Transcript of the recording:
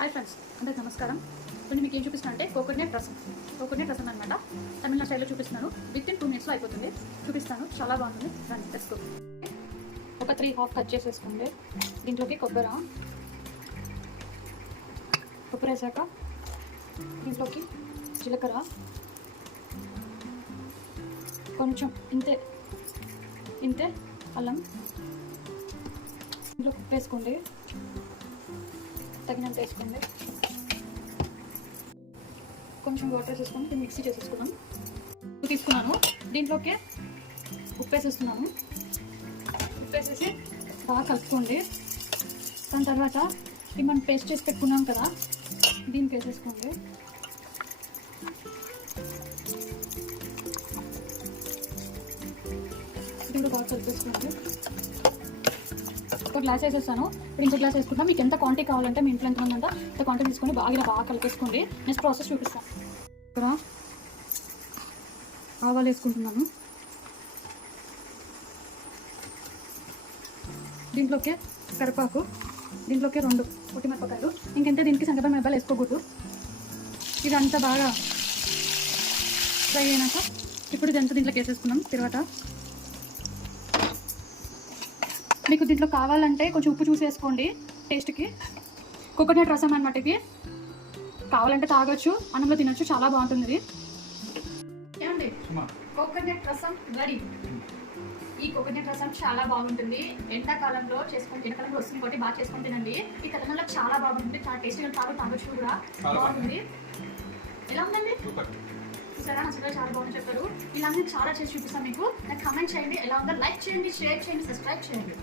Hi friends అందరికి నమస్కారం. ఇప్పుడు మీకు ఏం చూపిస్తున్నా అంటే కోకోనట్ రసం కోకోనట్ రసం అనమాట తమిళనాడు స్టైల్లో చూపిస్తున్నాను. విత్ ఇన్ టూ మినిట్స్లో అయిపోతుంది. చూపిస్తాను. చాలా బాగుంటుంది. రండి తెసుకో ఒక త్రీ హాఫ్ కట్ చేసేసుకోండి. దీంట్లోకి కొబ్బరి కొబ్బరి వేసాక దీంట్లోకి జీలకర్ర. కొంచెం ఇంతే ఇంతే అల్లం. ఇంట్లో ఉప్పు వేసుకోండి. తగినంత వేసుకోండి. కొంచెం వాటర్ వేసేసుకొని దీన్ని మిక్సీ చేసేసుకున్నాం ఉప్పు తీసుకున్నాను. దీంట్లోకి ఉప్పు వేసేస్తున్నాను. ఉప్పు వేసేసి బాగా కలుపుకోండి. దాని తర్వాత ఇది మనం పేస్ట్ చేసి పెట్టుకున్నాం కదా దీనికి వేసేసుకోండి. ఇది కూడా బాగా కలిపేసుకోండి. ఒక గ్లాస్ వేసేస్తాను. ఇప్పుడు ఇంకో గ్లాస్ వేసుకుంటాం మీకు ఎంత క్వాంటిటీ కావాలంటే మీ ఇంట్లో ఎంత ఉందంట అంత క్వాంటిటీ తీసుకొని బాగా బాగా కలిపేసుకోండి. నెక్స్ట్ ప్రాసెస్ చూపిస్తాను. ఇక్కడ ఆవాలు వేసుకుంటున్నాను. దీంట్లోకి కరిపాకు దీంట్లోకి రెండు మిరపకాయలు ఇంకెంత దీనికి సంగతి మిరపాయలు వేసుకోకూడదు. ఇదంతా బాగా ఫ్రై అయినాక ఇప్పుడు ఇదంతా దీంట్లోకి వేసేసుకున్నాం. తర్వాత మీకు దీంట్లో కావాలంటే కొంచెం ఉప్పు చూసి వేసుకోండి టేస్ట్కి. కోకోనట్ రసం అనమాట ఇది. కావాలంటే తాగొచ్చు అన్నంలో తినొచ్చు చాలా బాగుంటుంది ఇది. ఏమండి? కోకోనట్ రసం రెడీ. ఈ కోకోనట్ రసం చాలా బాగుంటుంది. ఎండాకాలంలో చేసుకొని ఎండాకాలంలో వస్తుంది కాబట్టి బాగా చేసుకొని తినండి. ఈ తెలంగాణలో చాలా బాగుంటుంది. చాలా టేస్టీగా తాగు తాగొచ్చు కూడా. బాగుంటుంది. ఎలా ఉందండి? చూసారా? అసలు చాలా బాగుంది చెప్పారు. ఇలా చాలా చేసి చూపిస్తాను మీకు. నాకు కమెంట్ చేయండి. ఎలా ఉందో లైక్ చేయండి షేర్ చేయండి సబ్స్క్రైబ్ చేయండి.